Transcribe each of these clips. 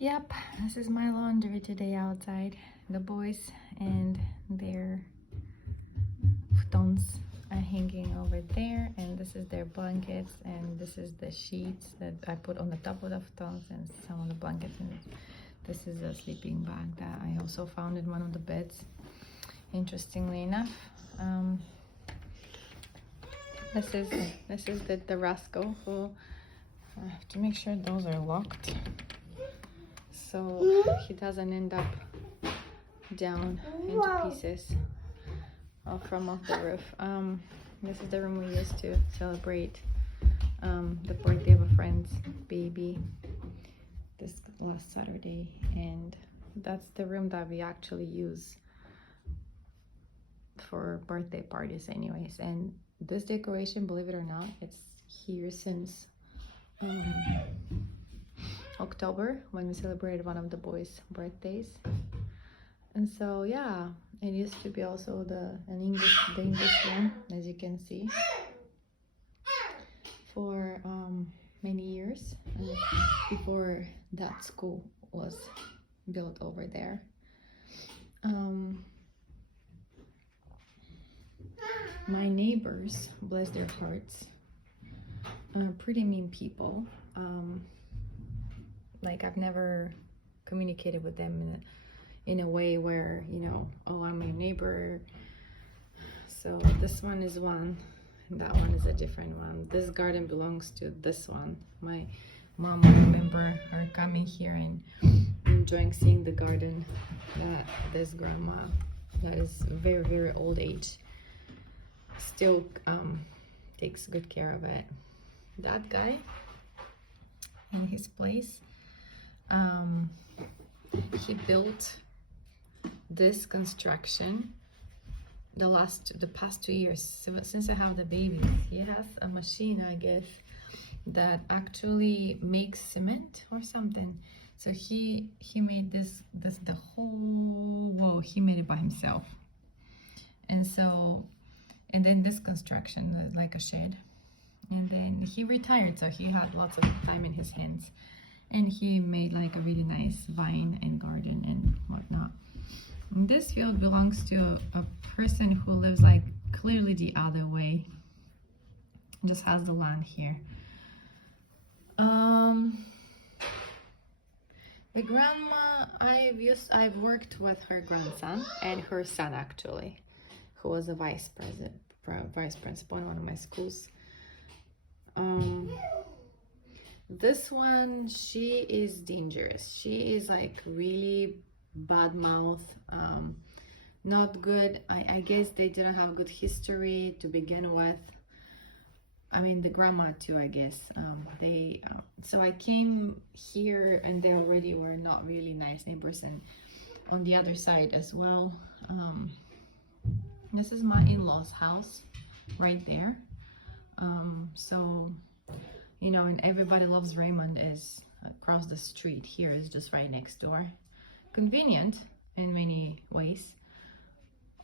Yep, this is my laundry today outside. The boys and their futons are hanging over there, and this is their blankets, and this is the sheets that I put on the top of the futons and some of the blankets, and this is a sleeping bag that I also found in one of the beds, interestingly enough. This is the rascal who I have to make sure those are locked so he doesn't end up down into pieces from off the roof. This is the room we used to celebrate the birthday of a friend's baby this last Saturday, and that's the room that we actually use for birthday parties anyways. And this decoration, believe it or not, it's here since October, when we celebrated one of the boys' birthdays. And so yeah, it used to be also the English room, as you can see, for many years before that school was built over there. My neighbors, bless their hearts, are pretty mean people. Like, I've never communicated with them in a way where, you know, oh, I'm your neighbor. So this one is one, and that one is a different one. This garden belongs to this one. My mom, I remember her coming here and enjoying seeing the garden that this grandma, that is very, very old age, still takes good care of it. That guy in his place, he built this construction the past 2 years. So since I have the baby, he has a machine, I guess, that actually makes cement or something. So he made this the whole wall, he made it by himself. And so, and then this construction, like a shed. And then he retired, so he had lots of time in his hands, and he made like a really nice vine and garden and whatnot. And this field belongs to a person who lives like clearly the other way, just has the land here. The grandma, I've worked with her grandson and her son, actually, who was a vice principal in one of my schools. This one, she is dangerous. She is like really bad mouth, not good. I guess they didn't have good history to begin with. I mean, the grandma too, I guess. So I came here and they already were not really nice neighbors, and on the other side as well. This is my in-laws' house right there. So, you know, and Everybody Loves Raymond is across the street. Here is just right next door. Convenient in many ways.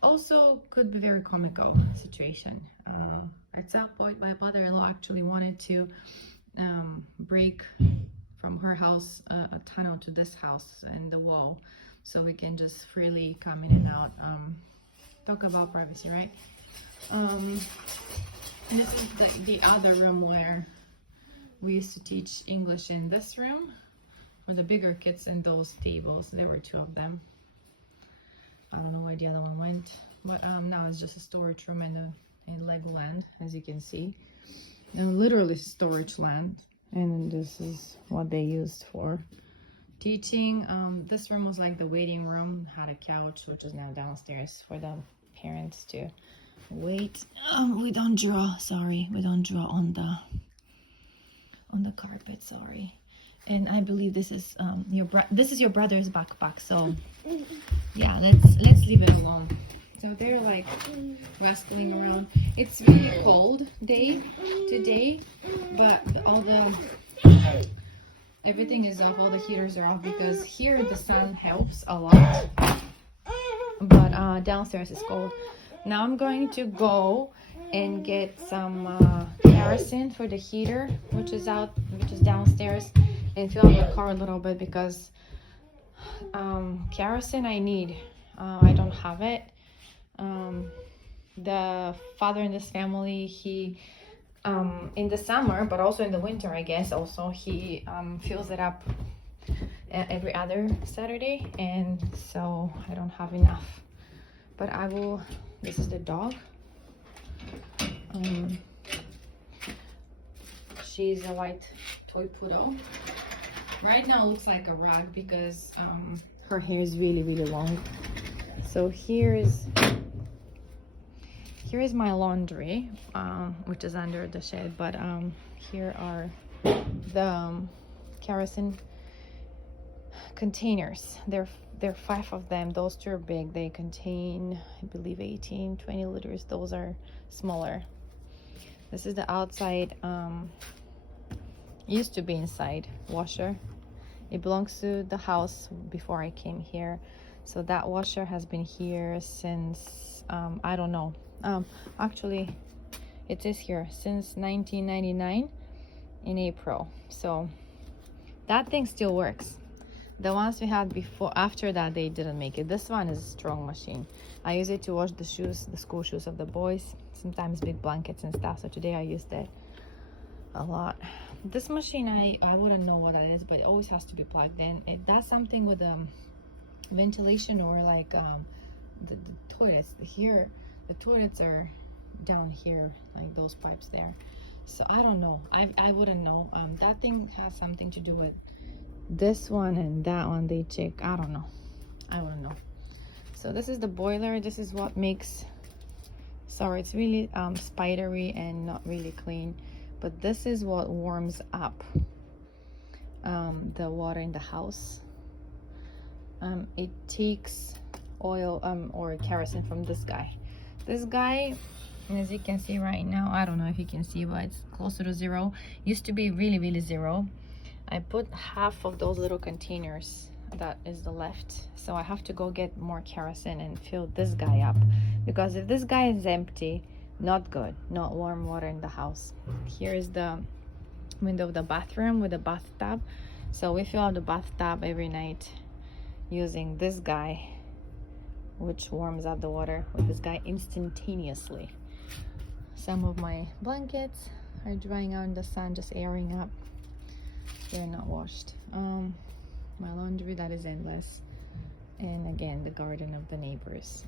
Also could be very comical situation. At some point, my mother-in-law actually wanted to break from her house a tunnel to this house and the wall, so we can just freely come in and out. Talk about privacy, right? This is the other room where we used to teach English. In this room for the bigger kids, and those tables, there were two of them. I don't know where the other one went, but now it's just a storage room and Legoland, as you can see. And literally storage land, and this is what they used for teaching. This room was like the waiting room, had a couch, which is now downstairs for the parents to wait. We don't draw, sorry, we don't draw on the carpet, sorry. And I believe this is your brother's backpack, so yeah, let's leave it alone. So they're like wrestling around. It's really cold day today, but everything is off, all the heaters are off, because here the sun helps a lot, but downstairs is cold. Now I'm going to go and get some kerosene for the heater, which is downstairs, and fill up the car a little bit because kerosene I need. I don't have it. The father in this family, he in the summer, but also in the winter, I guess, also he fills it up every other Saturday, and so I don't have enough. But I will. This is the dog. She's a white toy poodle. Right now it looks like a rug because her hair is really long. So here is my laundry, which is under the shed, but here are the kerosene containers. There are 5 of them. Those 2 are big. They contain, I believe, 18-20 liters. Those are smaller. This is the outside, used to be inside washer. It belongs to the house before I came here, so that washer has been here since I don't know, actually it is here since 1999 in April, so that thing still works. The ones we had before, after that, they didn't make it. This one is a strong machine. I use it to wash the shoes, the school shoes of the boys, sometimes big blankets and stuff, so today I used it a lot. This machine, I wouldn't know what that is, but it always has to be plugged in. It does something with ventilation, or like the toilets here. The toilets are down here, like those pipes there. So I don't know. I wouldn't know. That thing has something to do with this one and that one. They check. I don't know. I wouldn't know. So this is the boiler. This is what makes. Sorry, it's really spidery and not really clean. But this is what warms up the water in the house. It takes oil or kerosene from this guy. This guy, as you can see right now, I don't know if you can see, but it's closer to 0. Used to be really 0. I put half of those little containers, that is the left, so I have to go get more kerosene and fill this guy up, because if this guy is empty, not good, not warm water in the house. Here is the window of the bathroom with a bathtub, so we fill up the bathtub every night using this guy, which warms up the water with this guy instantaneously. Some of my blankets are drying out in the sun, just airing up. They're not washed. My laundry, that is endless. And again, the garden of the neighbors.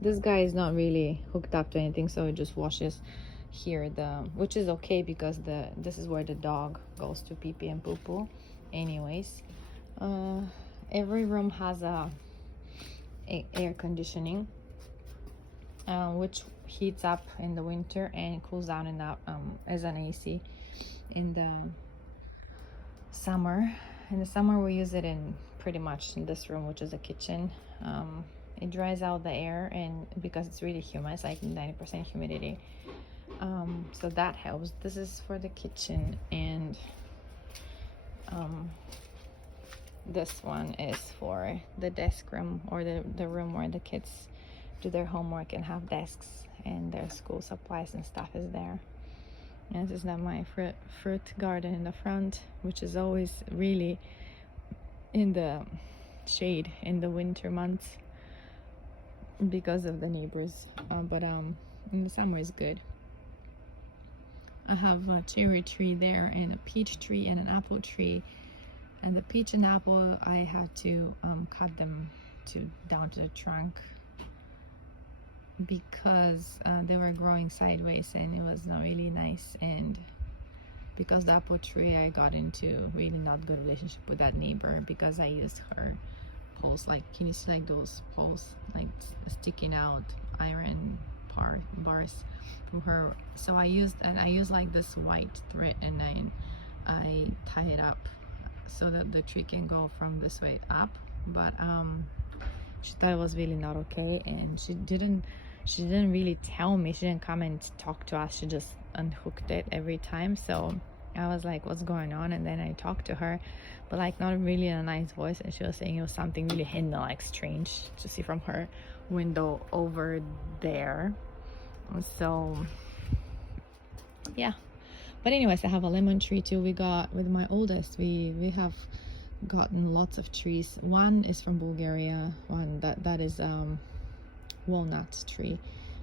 This guy is not really hooked up to anything, so it just washes here, which is okay because this is where the dog goes to pee pee and poo poo. Anyways, every room has a air conditioning, which heats up in the winter and cools down in the as an AC in the summer. In the summer we use it in pretty much in this room, which is a kitchen. It dries out the air, and because it's really humid, it's like 90% humidity, so that helps. This is for the kitchen, and this one is for the desk room, or the room where the kids do their homework and have desks and their school supplies and stuff is there. And this is not my fruit garden in the front, which is always really in the shade in the winter months because of the neighbors, but in the summer is good. I have a cherry tree there, and a peach tree, and an apple tree. And the peach and apple, I had to cut them down to the trunk because they were growing sideways and it was not really nice. And because the apple tree, I got into really not good relationship with that neighbor because I used her poles. Like, can you see like those poles like sticking out, iron bars from her? So I used like this white thread, and then I tie it up so that the tree can go from this way up. But she thought it was really not okay, and she didn't really tell me. She didn't come and talk to us. She just unhooked it every time. So I was like, what's going on? And then I talked to her, but like not really in a nice voice, and she was saying it was something really hidden, like strange to see from her window over there. So yeah, But anyways, I have a lemon tree too. We got with my oldest, we have gotten lots of trees. One is from Bulgaria, one that is walnut tree.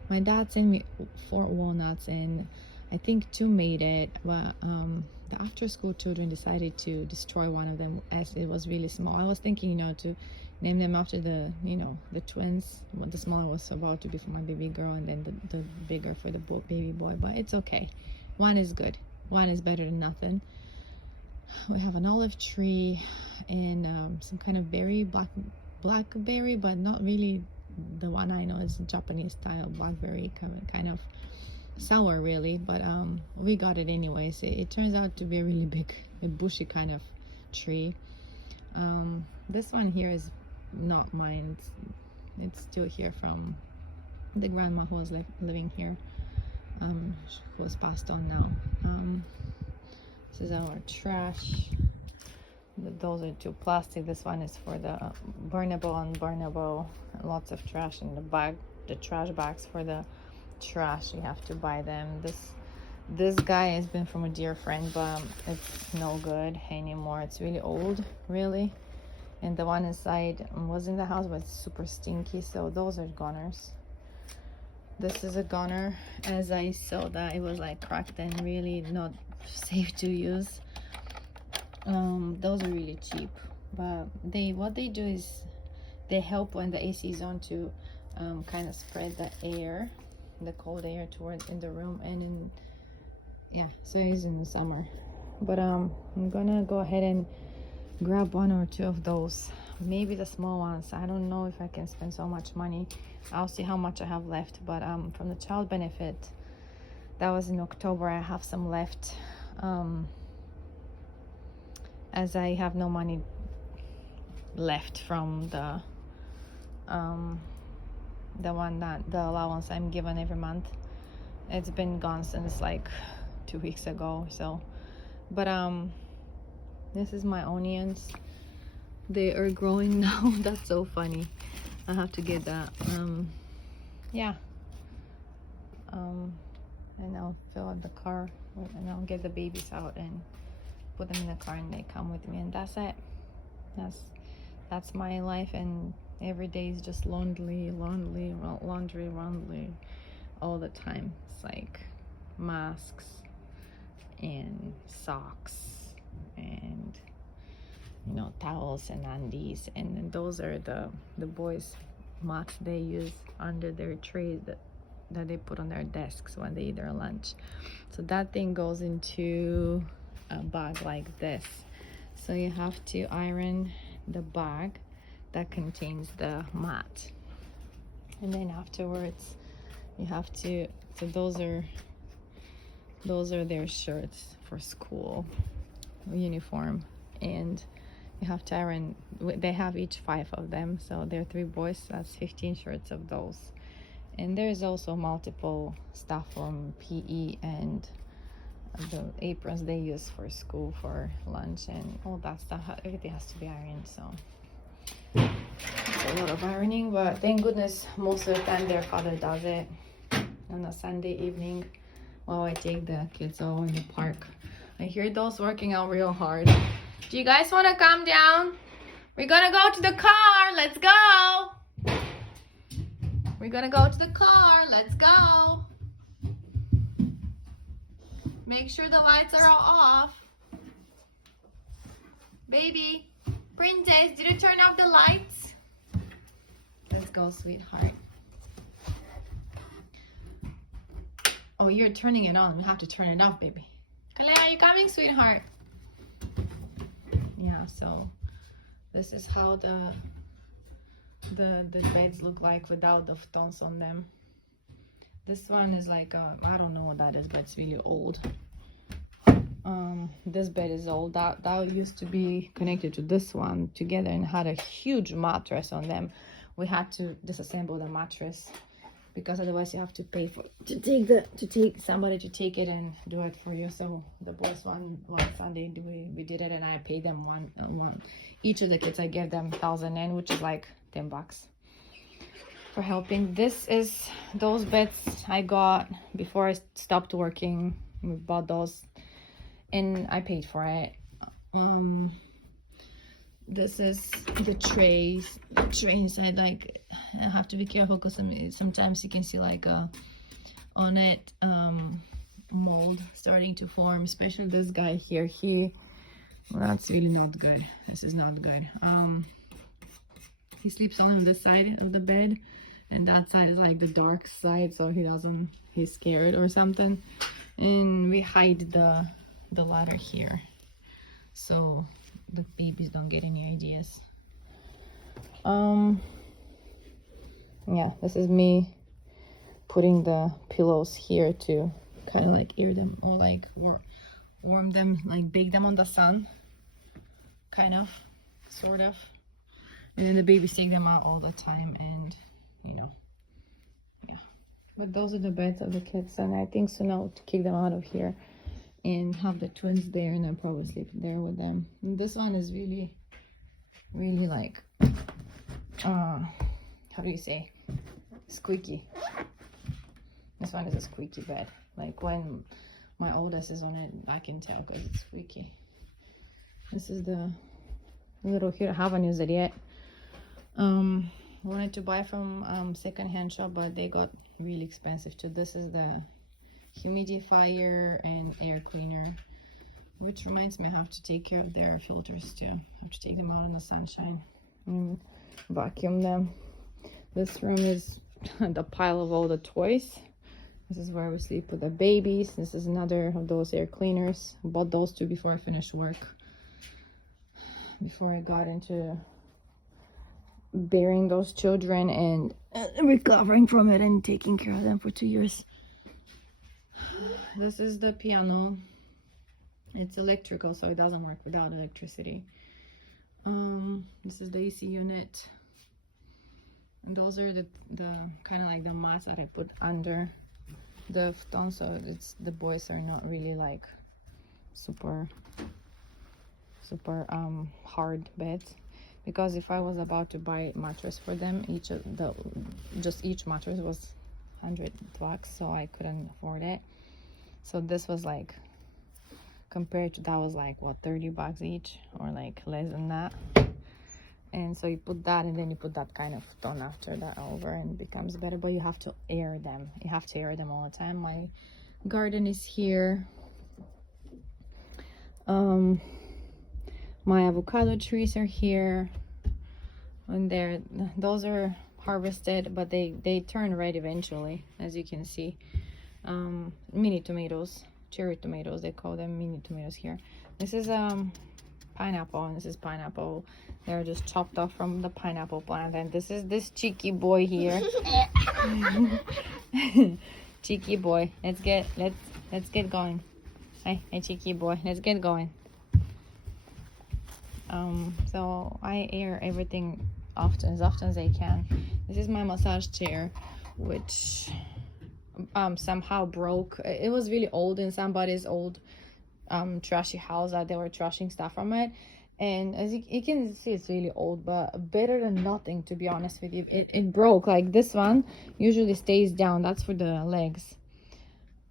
My dad sent me 4 walnuts, and I think 2 made it, but the after school children decided to destroy one of them as it was really small. I was thinking, you know, to name them after the, you know, the twins. Well, the smaller was about to be for my baby girl, and then the bigger for the baby boy, but it's okay. One is good. One is better than nothing. We have an olive tree and some kind of berry, blackberry, but not really the one I know is Japanese style blackberry, kind of sour really, but we got it anyways. It turns out to be a really big, a bushy kind of tree. This one here is not mine. It's still here from the grandma who was living here, who was passed on now. This is our trash. Those are 2 plastic. This one is for the burnable, unburnable. Lots of trash in the bag. The trash bags for the trash, you have to buy them. This guy has been from a dear friend, but it's no good anymore. It's really old, really. And the one inside was in the house, but it's super stinky. So those are goners. This is a goner. As I saw that it was like cracked and really not safe to use. Those are really cheap, but what they do is they help when the AC is on to kind of spread the air, the cold air towards in the room, and so it's in the summer. But I'm gonna go ahead and grab 1 or 2 of those, maybe the small ones. I don't know if I can spend so much money. I'll see how much I have left, but from the child benefit that was in October, I have some left, as I have no money left from the allowance I'm given every month. It's been gone since like 2 weeks ago. So, but this is my onions. They are growing now. That's so funny. I have to get that. And I'll fill up the car, and I'll get the babies out and put them in the car, and they come with me, and that's it. That's my life, and every day is just laundry all the time. It's like masks and socks and, you know, towels and undies, and then those are the boys' mats they use under their trays that they put on their desks when they eat their lunch. So that thing goes into a bag like this. So you have to iron the bag that contains the mat, and then afterwards you have to, so those are their shirts for school uniform, and you have to iron. They have each 5 of them, so there are 3 boys, so that's 15 shirts of those. And there's also multiple stuff from PE and the aprons they use for school for lunch and all that stuff. Everything has to be ironed, so it's a lot of ironing, but thank goodness most of the time their father does it on a Sunday evening while I take the kids all in the park. I hear those working out real hard. Do you guys want to calm down? We're gonna go to the car. Let's go. We're gonna go to the car. Let's go. Make sure the lights are all off. Baby, princess, did you turn off the lights? Let's go, sweetheart. Oh, you're turning it on. We have to turn it off, baby. Kalea, are you coming, sweetheart? Yeah, so this is how the beds look like without the futons on them. This one is like I don't know what that is, but it's really old. This bed is old. That used to be connected to this one together and had a huge mattress on them. We had to disassemble the mattress because otherwise you have to pay for to take somebody to take it and do it for you. So the boys one Sunday we did it, and I paid them one each of the kids. I gave them 1,000 yen, which is like $10 for helping. This is those beds I got before I stopped working. We bought those and I paid for it. This is the tray inside. Like, I have to be careful because sometimes you can see like on it mold starting to form, especially this guy here. Well, that's really not good. This is not good. He sleeps on this side of the bed, and that side is like the dark side, so he's scared or something. And we hide the ladder here, so the babies don't get any ideas. Yeah, this is me putting the pillows here to kind of like air them, or like warm them, like bake them on the sun, kind of, sort of. And then the babies take them out all the time, and you know, yeah. But those are the beds of the kids, and I think so now to kick them out of here and have the twins there, and I'll probably sleep there with them. And this one is really like how do you say, squeaky. This one is a squeaky bed. Like when my oldest is on it, I can tell because it's squeaky. This is the little heater. I haven't used it yet. Wanted to buy from second-hand shop, but they got really expensive too. This is the humidifier and air cleaner, which reminds me I have to take care of their filters too. I have to take them out in the sunshine and vacuum them. This room is the pile of all the toys. This is where we sleep with the babies. This is another of those air cleaners. I bought those two before I finished work, before I got into bearing those children and recovering from it and taking care of them for 2 years. This is the piano. It's electrical, so it doesn't work without electricity. This is the AC unit, and those are the kind of like the mats that I put under the futon, so the boys are not really like super hard beds, because if I was about to buy mattress for them, each mattress was $100, so I couldn't afford it. So this was like, compared to that, was like what, $30 each, or like less than that. And so you put that, and then you put that kind of futon after that over, and it becomes better. But you have to air them. You have to air them all the time. My garden is here. My avocado trees are here, and those are harvested, but they turn red eventually, as you can see. Mini tomatoes, cherry tomatoes, they call them mini tomatoes here. This is pineapple, and this is pineapple. They're just chopped off from the pineapple plant. And this is this cheeky boy here. Cheeky boy, let's get going. Hey cheeky boy, let's get going. So I air everything as often as I can. This is my massage chair, which somehow broke. It was really old in somebody's old trashy house that they were trashing stuff from it, and as you can see, it's really old, but better than nothing, to be honest with you. It broke. Like this one usually stays down, that's for the legs.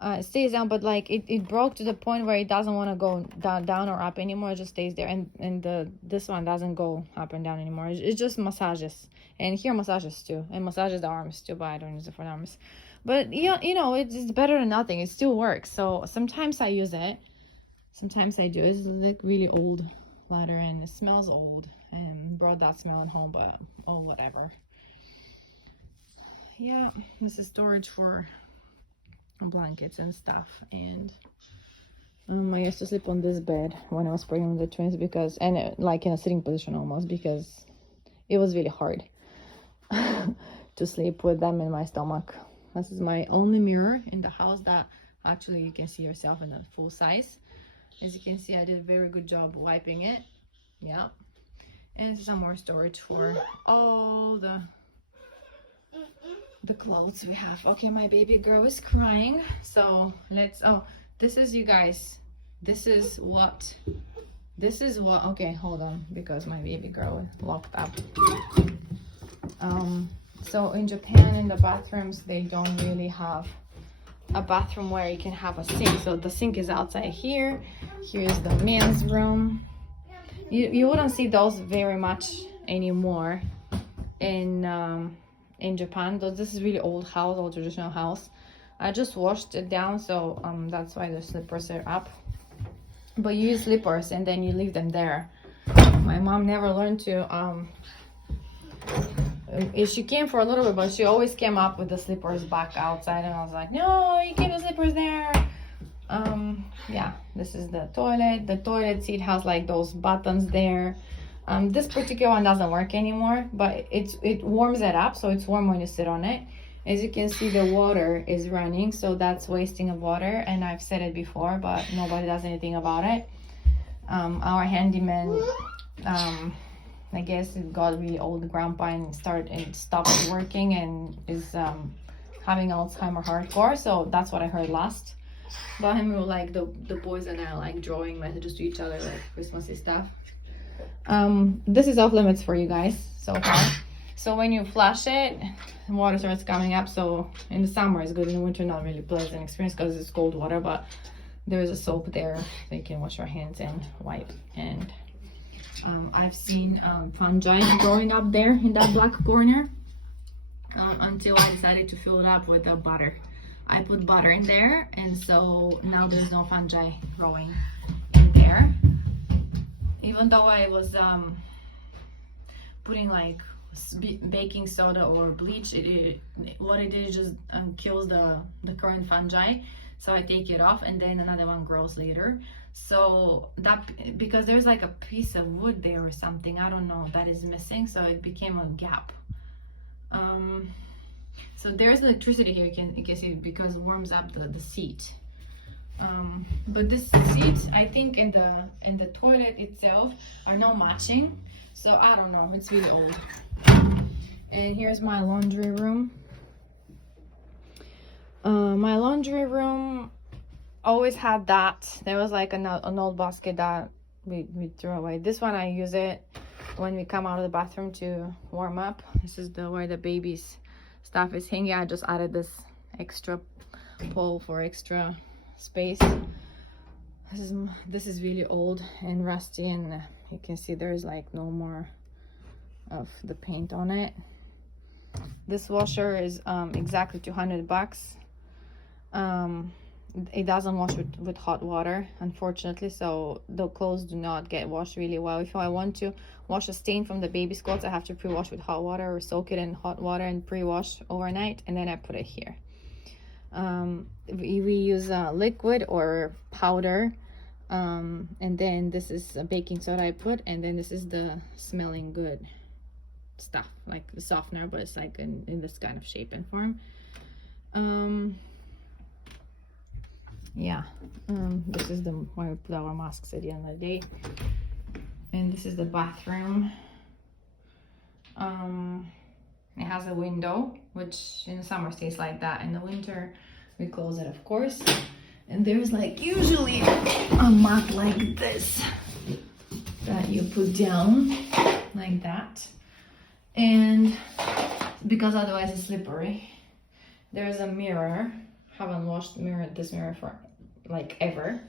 It stays down, but like it broke to the point where it doesn't want to go down or up anymore. It just stays there, and this one doesn't go up and down anymore. It just massages, and here massages too, and massages the arms too, but I don't use it for the arms. But you know, it's better than nothing. It still works. So sometimes I use it, sometimes I do. It's like really old ladder, and it smells old, and brought that smell at home, but oh, whatever. Yeah, this is storage for blankets and stuff. And I used to sleep on this bed when I was pregnant with the twins, because, and like in a sitting position almost, because it was really hard to sleep with them in my stomach. This is my only mirror in the house that actually you can see yourself in a full size. As you can see, I did a very good job wiping it. Yeah. And some more storage for all the clothes we have. Okay, my baby girl is crying, so let's, oh, this is, you guys, this is what, okay, hold on, because my baby girl is locked up. So in Japan, in the bathrooms, they don't really have a bathroom where you can have a sink. So the sink is outside here. Here's the men's room. You wouldn't see those very much anymore in Japan. Though this is really old house, old traditional house. I just washed it down, so that's why the slippers are up. But you use slippers and then you leave them there. My mom never learned to she came for a little bit, but she always came up with the slippers back outside, and I was like, no, you keep the slippers there. Yeah, this is the toilet. The toilet seat has like those buttons there. This particular one doesn't work anymore, but it warms it up, so it's warm when you sit on it. As you can see, the water is running, so that's wasting of water, and I've said it before, but nobody does anything about it. Our handyman, I guess it got really old, grandpa, and stopped working and is having Alzheimer hardcore, so that's what I heard last. But him, we were like the boys and I like drawing messages to each other, like Christmassy stuff. This is off limits for you guys so far. So when you flush it, water starts coming up. So in the summer it's good, in the winter not really pleasant experience because it's cold water, but there's a soap there so you can wash your hands and wipe. And I've seen fungi growing up there in that black corner until I decided to fill it up with the butter. I put butter in there, and so now there's no fungi growing in there. Even though I was putting like baking soda or bleach, what it did is just kills the current fungi. So I take it off, and then another one grows later. So that, because there's like a piece of wood there or something, I don't know, that is missing, so it became a gap. So there's electricity here, you can see, because it warms up the seat. But this seat, I think in the toilet itself are not matching, so I don't know, it's really old. And here's my laundry room. My laundry room always had that. There was like an old basket that we threw away. This one I use it when we come out of the bathroom to warm up. This is where the baby's stuff is hanging. I just added this extra pole for extra space. This is really old and rusty, and you can see there's like no more of the paint on it. This washer is exactly $200. It doesn't wash with hot water, unfortunately, so the clothes do not get washed really well. If I want to wash a stain from the baby's clothes, I have to pre-wash with hot water or soak it in hot water and pre-wash overnight, and then I put it here. We use liquid or powder, and then this is a baking soda I put, and then this is the smelling good stuff, like the softener, but it's like in this kind of shape and form. Yeah, this is where we put our masks at the end of the day. And this is the bathroom. It has a window, which in the summer stays like that. In the winter we close it, of course. And there's like usually a mat like this that you put down like that, and because otherwise it's slippery. There's a mirror. Haven't washed this mirror for like ever.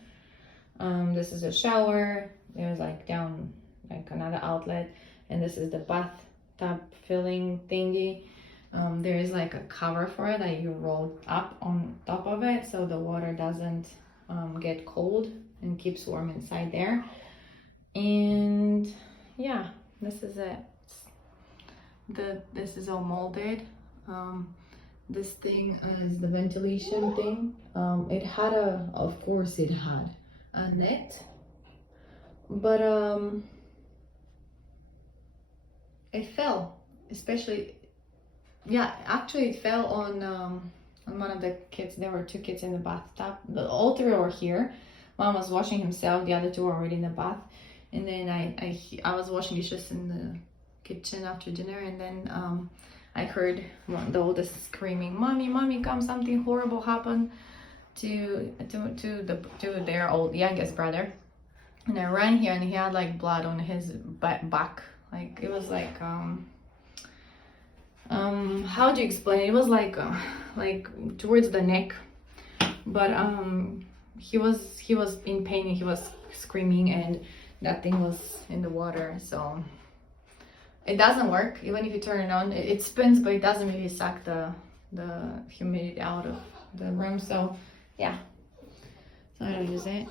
This is a shower. There's like down like another outlet, and this is the bathtub filling thingy. There is like a cover for it that you roll up on top of it so the water doesn't get cold and keeps warm inside there. And yeah, this is it. This is all molded. This thing is the ventilation thing. It had of course it had a net, but it fell, especially, yeah, actually it fell on one of the kids. There were two kids in the bathtub. All three were here. Mom was washing himself, the other two were already in the bath, and then I was washing dishes in the kitchen after dinner, and then I heard the oldest screaming, "Mommy, come! Something horrible happened to their youngest brother." And I ran here, and he had like blood on his back. Like it was like how do you explain it? It was like towards the neck. but he was in pain and he was screaming, and that thing was in the water, so it doesn't work. Even if you turn it on, it spins, but it doesn't really suck the humidity out of the room. So yeah, so I don't use it.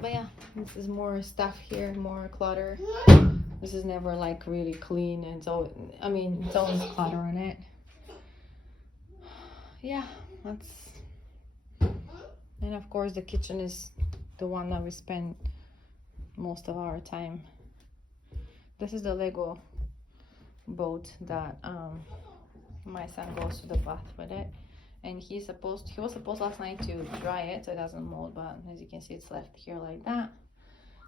But yeah, this is more stuff here, more clutter. This is never like really clean, and so I mean it's always clutter on it. Yeah, that's, and of course the kitchen is the one that we spend most of our time. This is the Lego boat that my son goes to the bath with it, and he was supposed last night to dry it so it doesn't mold, but as you can see it's left here like that.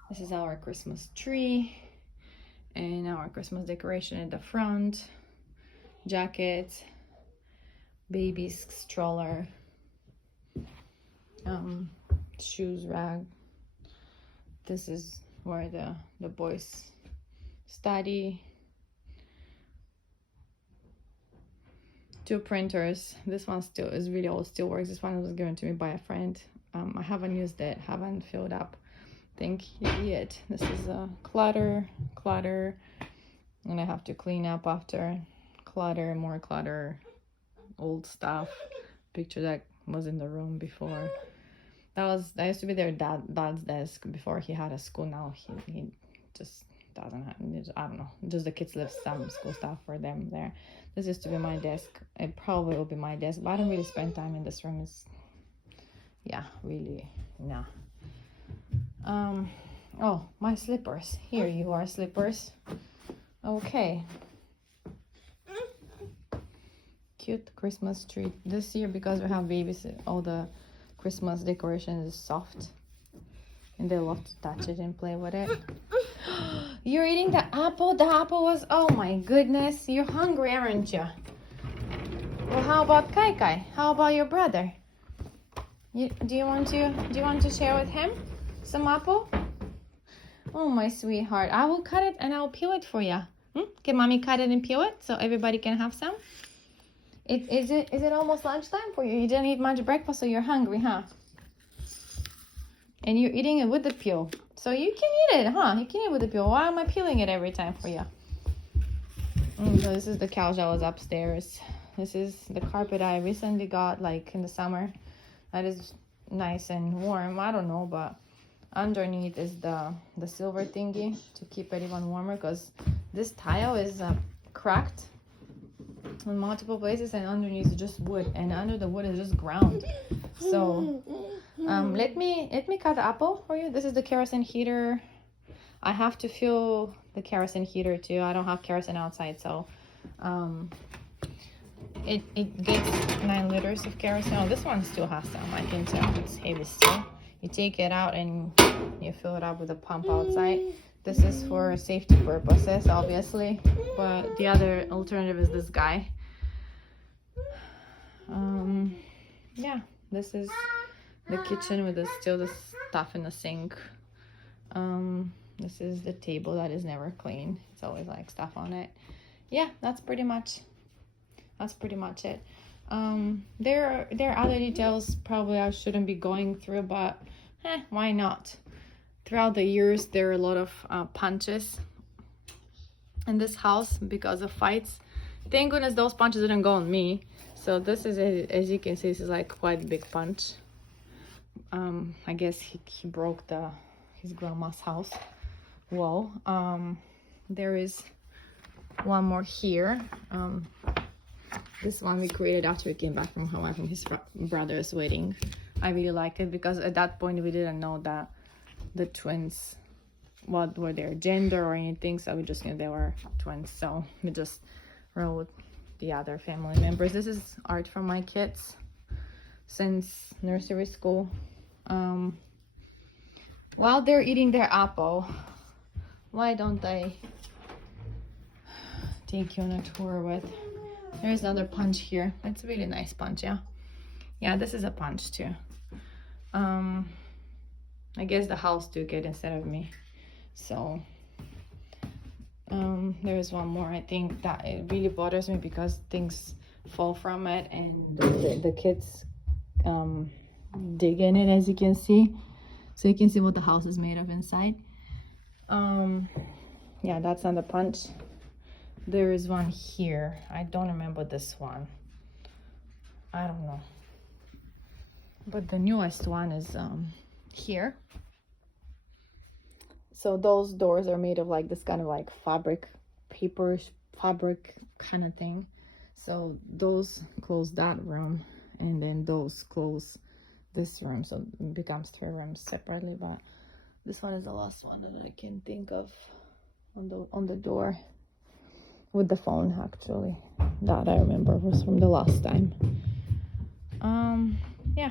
This is our Christmas tree and our Christmas decoration at the front, jacket, baby's stroller, shoes rag. This is where the boys study. 2 printers. This one still is really old, still works. This one was given to me by a friend. I haven't used it, haven't filled up thing yet. This is a clutter, and I have to clean up after clutter, more clutter, old stuff, picture that was in the room before. That used to be their dad's desk before he had a school. Now he just doesn't have, I don't know, just the kids left some school stuff for them there. This used to be my desk. It probably will be my desk, but I don't really spend time in this room. It's, yeah, really, nah. Oh, my slippers. Here you are, slippers. Okay. Cute Christmas tree. This year, because we have babies, all the Christmas decoration is soft, and they love to touch it and play with it. You're eating the apple? The apple was, oh my goodness, you're hungry, aren't you? Well, how about Kai Kai? How about your brother? Do you want to share with him some apple? Oh my sweetheart, I will cut it and I'll peel it for you. Can mommy cut it and peel it so everybody can have some? Is it almost lunchtime for you? You didn't eat much breakfast, so you're hungry, huh? And you're eating it with the peel. So you can eat it, huh? You can eat it with the peel. Why am I peeling it every time for you? So this is the couch that was upstairs. This is the carpet I recently got, like in the summer. That is nice and warm. I don't know, but underneath is the silver thingy to keep it even warmer, because this tile is cracked in multiple places, and underneath is just wood, and under the wood is just ground. So let me cut the apple for you. This is the kerosene heater. I have to fill the kerosene heater too. I don't have kerosene outside, so it gets 9 liters of kerosene. Oh, this one still has some. I can tell it's heavy still. You take it out and you fill it up with a pump outside. This is for safety purposes, obviously, but the other alternative is this guy. Yeah, this is the kitchen with still the stuff in the sink. This is the table that is never clean. It's always like stuff on it. Yeah, that's pretty much it. There are other details probably I shouldn't be going through, but why not? Throughout the years, there are a lot of punches in this house because of fights. Thank goodness those punches didn't go on me. So this is, as you can see, this is like quite a big punch. I guess he broke his grandma's house wall. There is one more here. This one we created after we came back from Hawaii from his brother's wedding. I really like it because at that point we didn't know that the twins, what were their gender or anything, so we just knew they were twins, so we just wrote the other family members. This is art from my kids since nursery school. While they're eating their apple, why don't I take you on a tour with, there's another punch here. It's a really nice punch. Yeah, this is a punch too. I guess the house took it instead of me. So there's one more. I think that it really bothers me because things fall from it, and the kids dig in it, as you can see. So you can see what the house is made of inside. Yeah, that's on the punch. There is one here. I don't remember this one. I don't know. But the newest one is here. So those doors are made of like this kind of like fabric kind of thing. So those close that room, and then those close this room. So it becomes 3 rooms separately. But this one is the last one that I can think of on the door with the phone, actually, that I remember was from the last time. Yeah.